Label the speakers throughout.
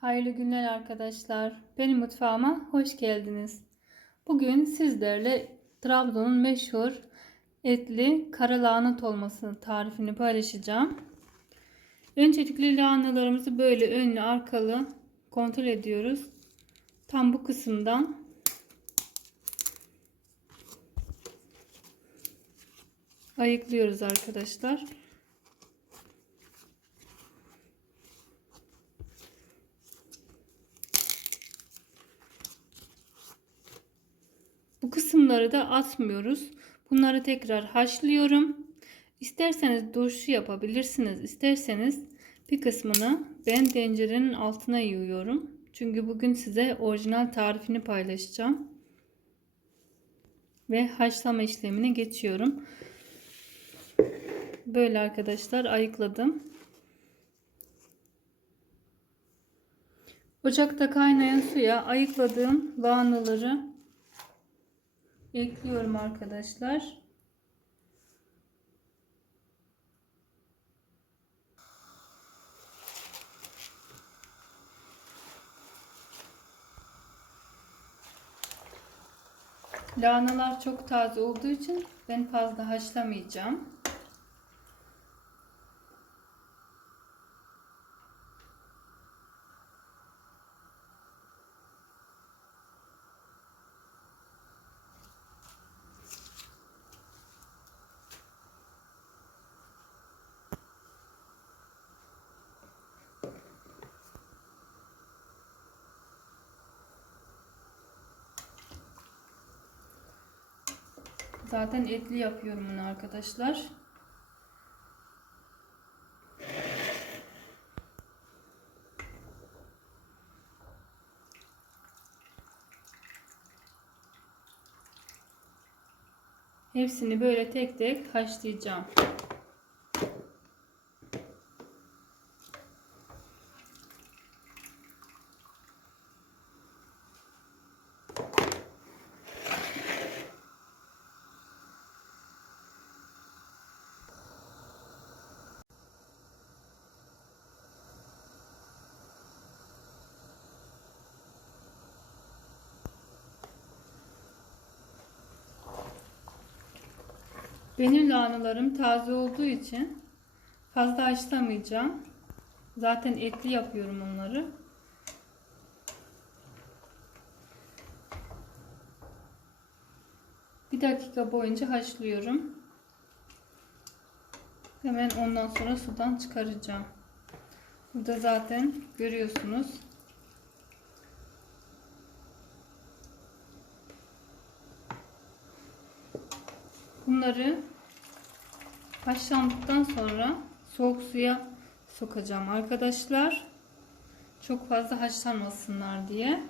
Speaker 1: Hayırlı günler arkadaşlar. Benim mutfağıma hoş geldiniz. Bugün sizlerle Trabzon'un meşhur etli kara lahana dolması tarifini paylaşacağım. Öncelikle lahanalarımızı böyle önlü arkalı kontrol ediyoruz. Tam bu kısımdan ayıklıyoruz arkadaşlar. Bu kısımları da atmıyoruz. Bunları tekrar haşlıyorum. İsterseniz duruşu yapabilirsiniz. İsterseniz bir kısmını ben tencerenin altına yığıyorum. Çünkü bugün size orijinal tarifini paylaşacağım. Ve haşlama işlemine geçiyorum. Böyle arkadaşlar ayıkladım. Ocakta kaynayan suya ayıkladığım lahanaları ekliyorum arkadaşlar. Lahanalar çok taze olduğu için ben fazla haşlamayacağım. Zaten etli yapıyorum bunu arkadaşlar. Hepsini böyle tek tek haşlayacağım. Benim lahanalarım taze olduğu için fazla haşlamayacağım. Zaten etli yapıyorum onları. Bir dakika boyunca haşlıyorum. Hemen ondan sonra sudan çıkaracağım. Burada zaten görüyorsunuz. Bunları haşlandıktan sonra soğuk suya sokacağım arkadaşlar. Çok fazla haşlanmasınlar diye.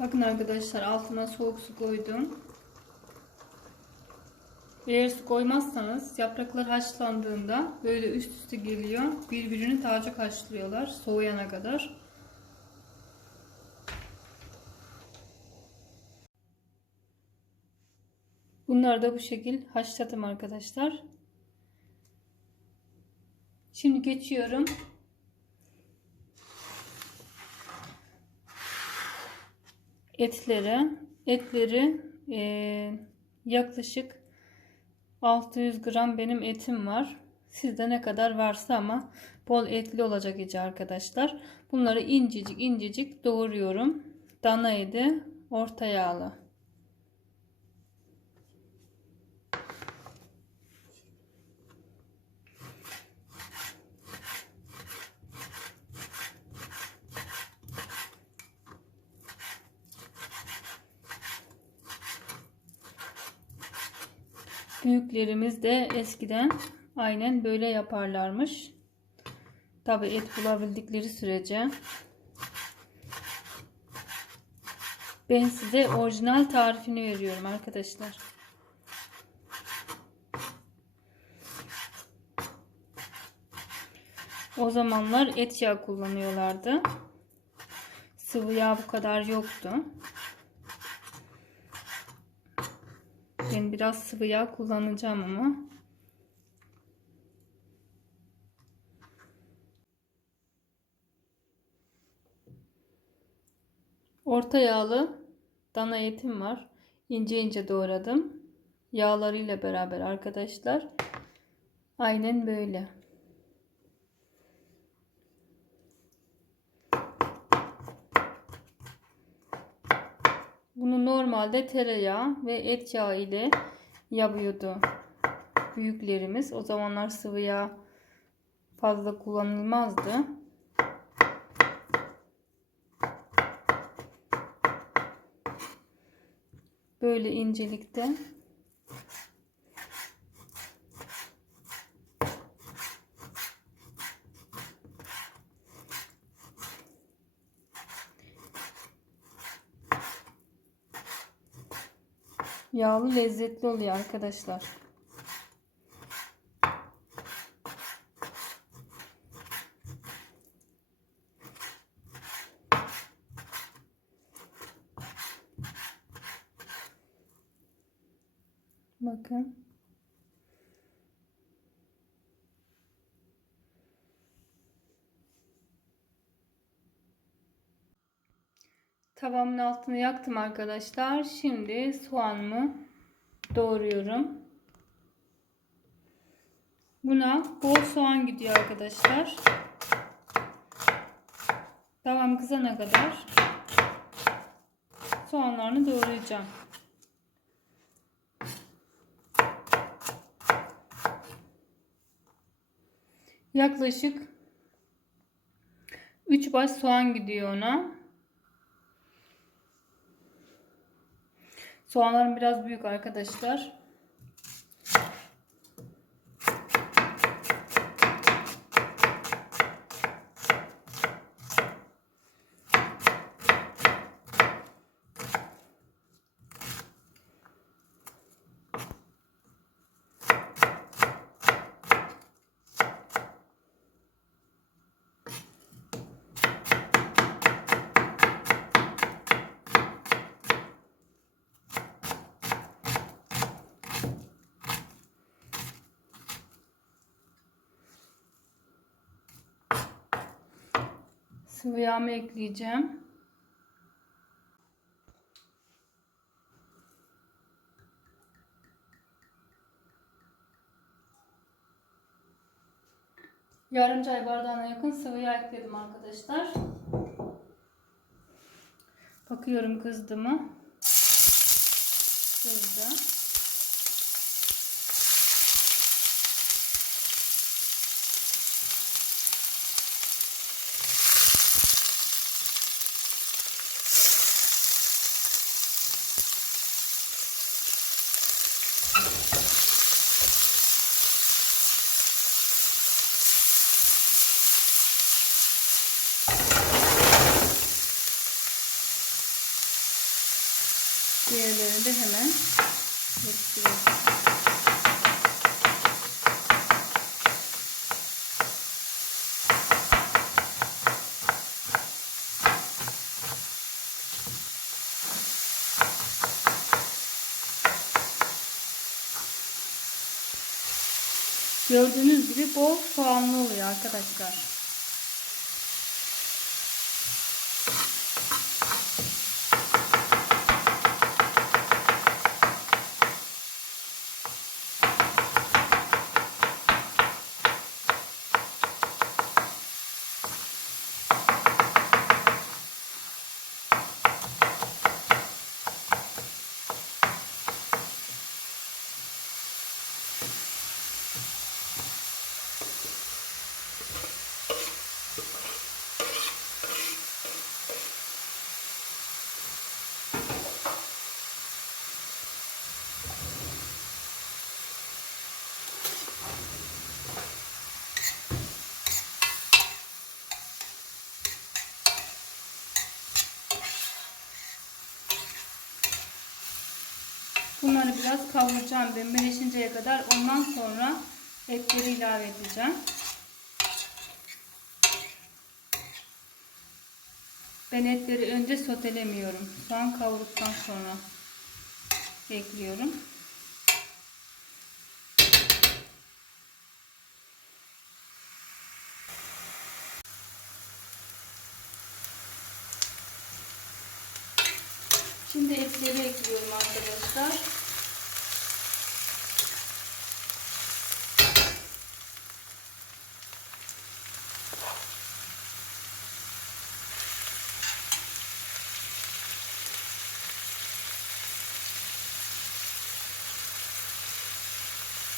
Speaker 1: Bakın arkadaşlar altına soğuk su koydum. Eğer su koymazsanız yapraklar haşlandığında böyle üst üste geliyor. Birbirini daha haşlıyorlar soğuyana kadar. Bunları da bu şekil haşladım arkadaşlar. Şimdi geçiyorum. Etlere. Etleri e, yaklaşık 600 gram benim etim var. Sizde ne kadar varsa ama bol etli olacak iyice arkadaşlar. Bunları incecik incecik doğruyorum. Dana eti orta yağlı. Büyüklerimiz de eskiden aynen böyle yaparlarmış. Tabi et bulabildikleri sürece. Ben size orijinal tarifini veriyorum arkadaşlar. O zamanlar et yağı kullanıyorlardı. sıvı yağ bu kadar yoktu. Ben biraz sıvı yağ kullanacağım ama. Orta yağlı dana etim var. İnce ince doğradım. Yağlarıyla beraber arkadaşlar. Aynen böyle. Bunu normalde tereyağı ve et yağı ile yapıyordu büyüklerimiz. O zamanlar sıvı yağ fazla kullanılmazdı. Böyle incelikte Yağlı lezzetli oluyor arkadaşlar. Bakın. Tavamın altını yaktım arkadaşlar. Şimdi soğanımı doğruyorum. Buna bol soğan gidiyor arkadaşlar. Tavam kızana kadar soğanlarını doğrayacağım. Yaklaşık 3 baş soğan gidiyor ona. Soğanlarım biraz büyük arkadaşlar. Sıvı yağımı ekleyeceğim. Yarım çay bardağına yakın sıvı yağ ekledim arkadaşlar. Bakıyorum kızdı mı? Kızdı. Diğerlerini de hemen yapıştırıyorum. Gördüğünüz gibi bol soğanlı oluyor arkadaşlar. Bunları biraz kavuracağım pembeleşinceye kadar. Ondan sonra etleri ilave edeceğim. Ben etleri önce sotelemiyorum. Soğan kavurduktan sonra ekliyorum. Şimdi etleri ekliyorum arkadaşlar.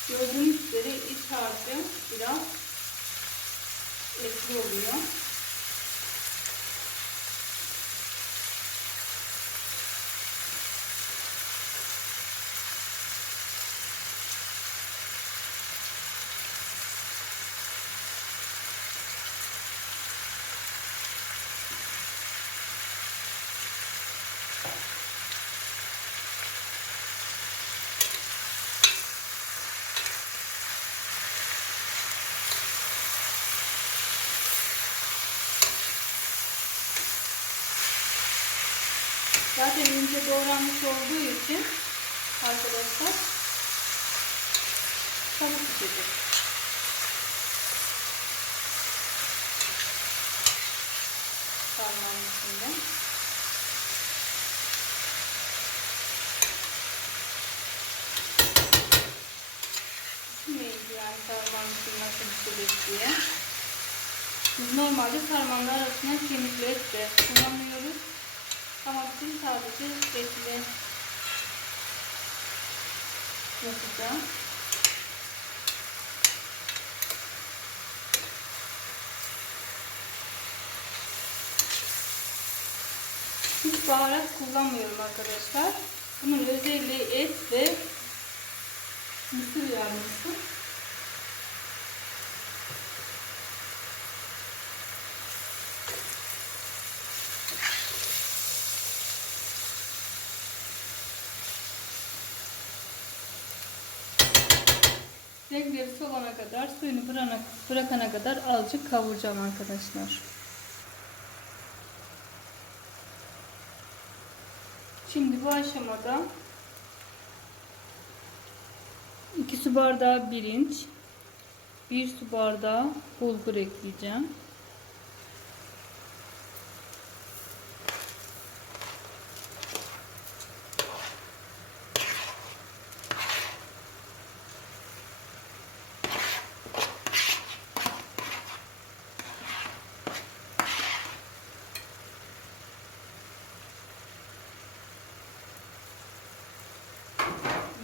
Speaker 1: Gördüğünüz üzere iç harcı biraz etli oluyor. Zaten ince doğranmış olduğu için arkadaşlar çabuk pişecek. Sarmanın içinde. Neydi yani sarmanın içinde pişecek diye. Biz normalde sarmanın arasına kemikli et de kullanıyoruz. Ama biz sadece etli yapacağım. Hiç baharat kullanmıyorum arkadaşlar. Bunun özelliği et ve mısır yağlısı. Renkleri solana kadar, suyunu bırakana, bırakana kadar azıcık kavuracağım arkadaşlar. Şimdi bu aşamada 2 su bardağı pirinç, 1 su bardağı bulgur ekleyeceğim.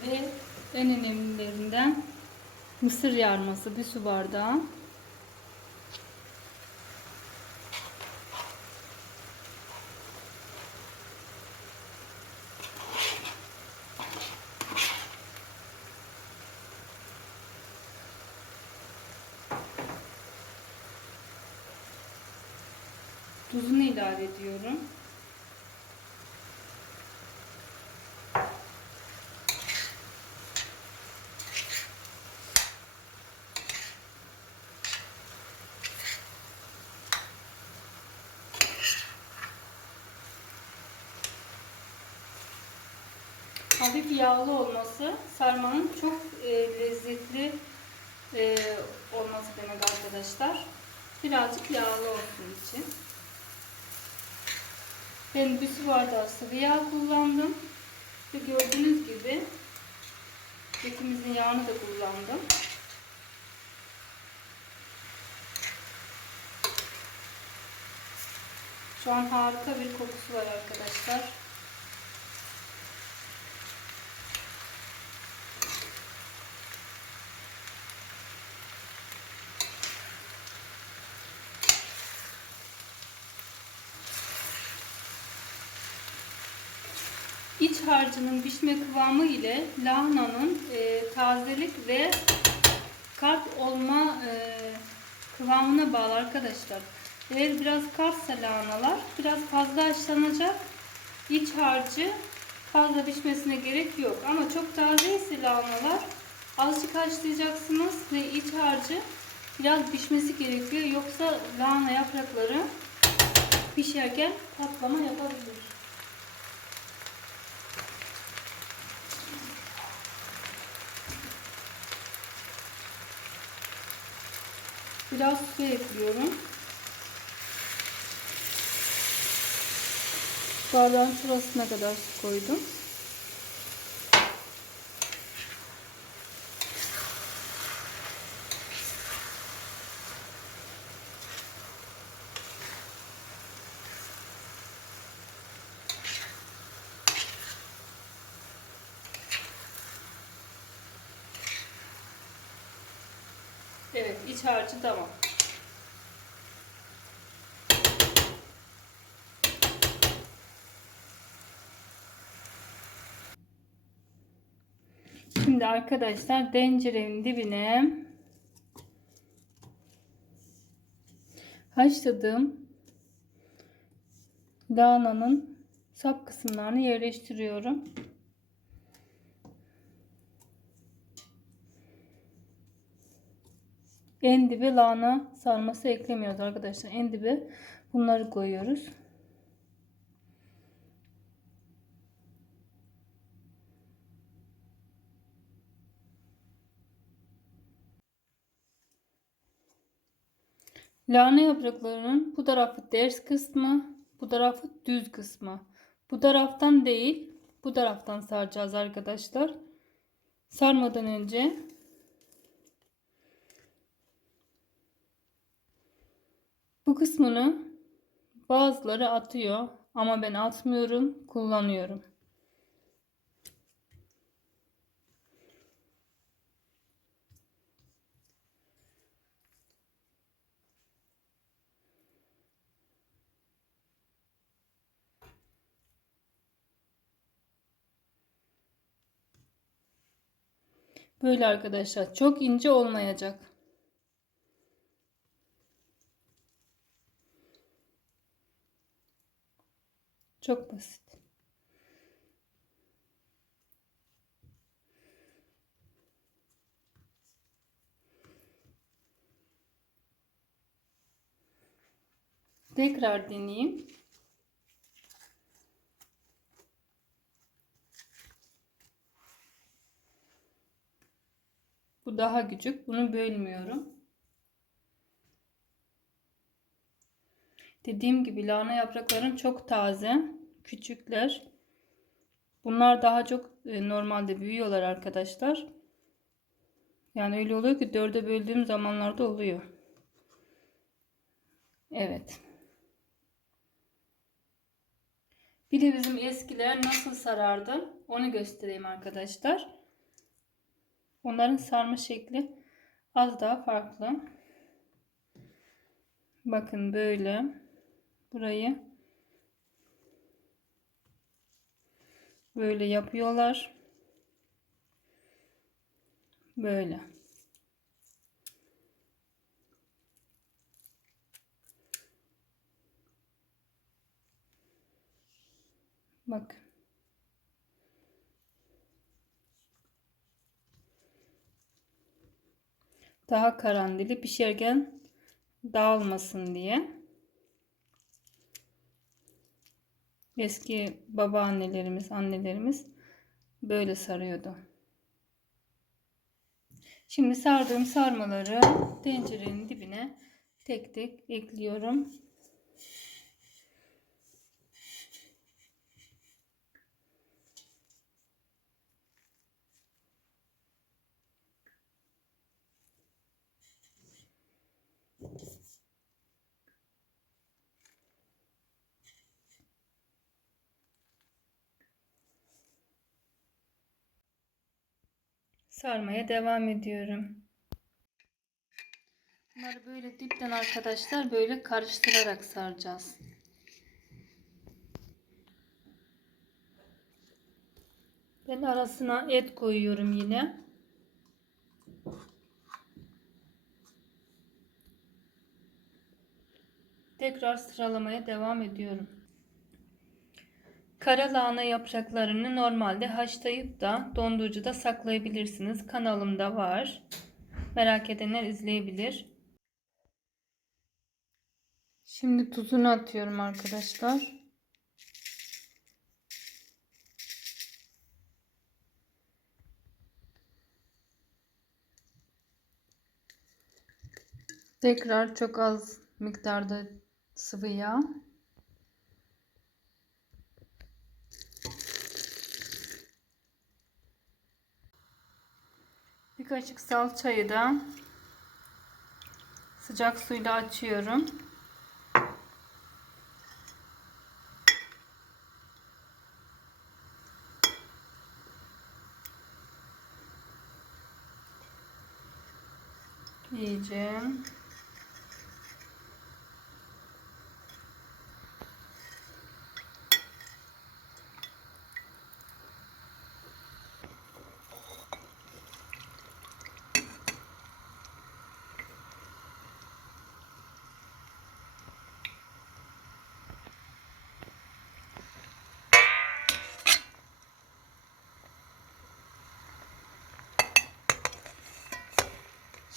Speaker 1: Ve en önemlilerinden mısır yarması bir su bardağı. Tuzunu ilave ediyorum. Hafif yağlı olması sarmanın çok e, lezzetli e, olması demek arkadaşlar. Birazcık yağlı olsun için. Ben bir su bardağı sıvı yağ kullandım. Ve gördüğünüz gibi etimizin yağını da kullandım. Şu an harika bir kokusu var arkadaşlar. İç harcının pişme kıvamı ile lahananın e, tazelik ve kart olma e, kıvamına bağlı arkadaşlar. Eğer biraz kartsa lahanalar biraz fazla haşlanacak. İç harcı fazla pişmesine gerek yok. Ama çok taze ise lahanalar azıcık haşlayacaksınız ve iç harcı biraz pişmesi gerekiyor. Yoksa lahana yaprakları pişerken patlama yapabilir. Biraz su ekliyorum. Bardağın şurasına kadar su koydum. Evet, iç harcı tamam. Şimdi arkadaşlar tencerenin dibine haşladığım lahananın sap kısımlarını yerleştiriyorum. En dibe lahana sarması eklemiyoruz arkadaşlar. En dibe bunları koyuyoruz. Lahana yapraklarının bu tarafı ters kısmı, bu tarafı düz kısmı. Bu taraftan değil, bu taraftan saracağız arkadaşlar. Sarmadan önce bu kısmını bazıları atıyor ama ben atmıyorum, kullanıyorum. Böyle arkadaşlar. Çok ince olmayacak. Çok basit. Tekrar deneyeyim. Bu daha küçük. Bunu bölmüyorum. Dediğim gibi lahana yaprakların çok taze. Küçükler. Bunlar daha çok e, normalde büyüyorlar arkadaşlar. Yani öyle oluyor ki dörde böldüğüm zamanlarda oluyor. Evet. Bir de bizim eskiler nasıl sarardı onu göstereyim arkadaşlar. Onların sarma şekli az daha farklı. Bakın böyle burayı böyle yapıyorlar. Böyle. Bak. Daha karandili pişerken dağılmasın diye. Eski babaannelerimiz, annelerimiz böyle sarıyordu. Şimdi sardığım sarmaları tencerenin dibine tek tek ekliyorum. Sarmaya devam ediyorum. Bunları böyle dipten arkadaşlar böyle karıştırarak saracağız. Ben arasına et koyuyorum yine. Tekrar sıralamaya devam ediyorum. Kara lahana yapraklarını normalde haşlayıp da dondurucuda saklayabilirsiniz. Kanalımda var. Merak edenler izleyebilir. Şimdi tuzunu atıyorum arkadaşlar. Tekrar çok az miktarda sıvı yağ. Bir kaşık salçayı da sıcak suyla açıyorum. İyice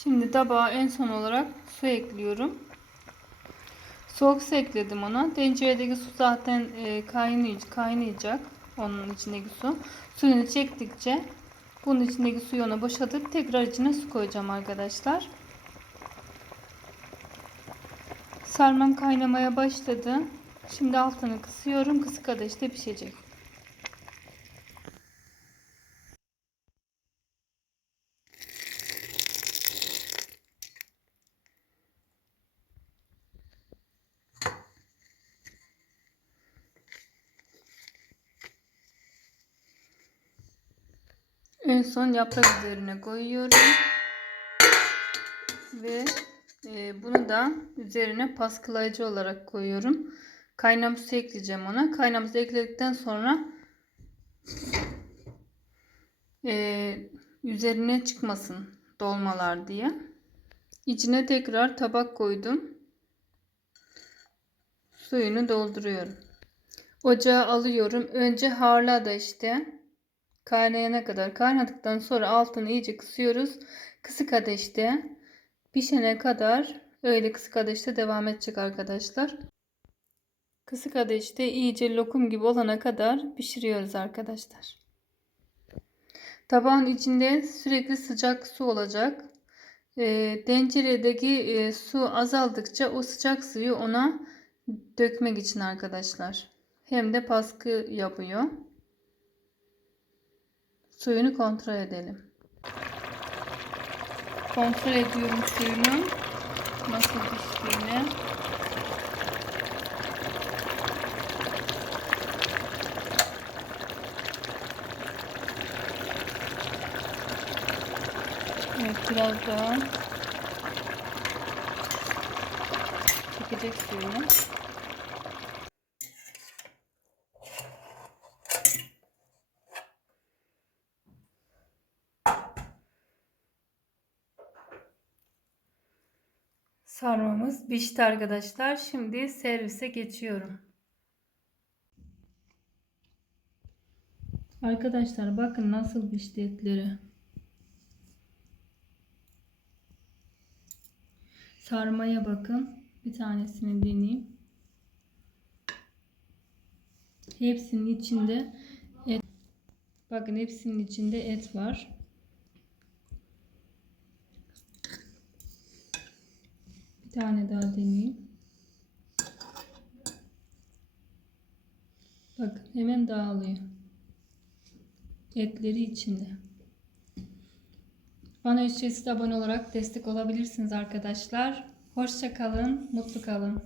Speaker 1: Şimdi tabağa en son olarak su ekliyorum. Soğuk su ekledim ona. Tenceredeki su zaten e, kaynayacak. Onun içindeki su. Suyunu çektikçe bunun içindeki suyu ona boşaltıp tekrar içine su koyacağım arkadaşlar. Sarmam kaynamaya başladı. Şimdi altını kısıyorum. Kısık ateşte pişecek. En son yaprak üzerine koyuyorum. Ve e, bunu da üzerine paskılayıcı olarak koyuyorum. Kaynamış su ekleyeceğim ona. Kaynamış su ekledikten sonra e, üzerine çıkmasın dolmalar diye. İçine tekrar tabak koydum. Suyunu dolduruyorum. Ocağa alıyorum. Önce harla da işte kaynayana kadar kaynadıktan sonra altını iyice kısıyoruz. Kısık ateşte pişene kadar öyle kısık ateşte devam edecek arkadaşlar. Kısık ateşte iyice lokum gibi olana kadar pişiriyoruz arkadaşlar. Tabağın içinde sürekli sıcak su olacak. E, tenceredeki e, su azaldıkça o sıcak suyu ona dökmek için arkadaşlar. Hem de baskı yapıyor. Suyunu kontrol edelim. Kontrol ediyorum suyunu. Nasıl piştiğini. Evet biraz daha çekecek suyunu. Pişti arkadaşlar. Şimdi servise geçiyorum. Arkadaşlar bakın nasıl pişti etleri. Sarmaya bakın. Bir tanesini deneyeyim. Hepsinin içinde et. Bakın hepsinin içinde et var. Bir tane daha deneyeyim. Bakın hemen dağılıyor. Etleri içinde. Bana ücretsiz abone olarak destek olabilirsiniz arkadaşlar. Hoşça kalın, mutlu kalın.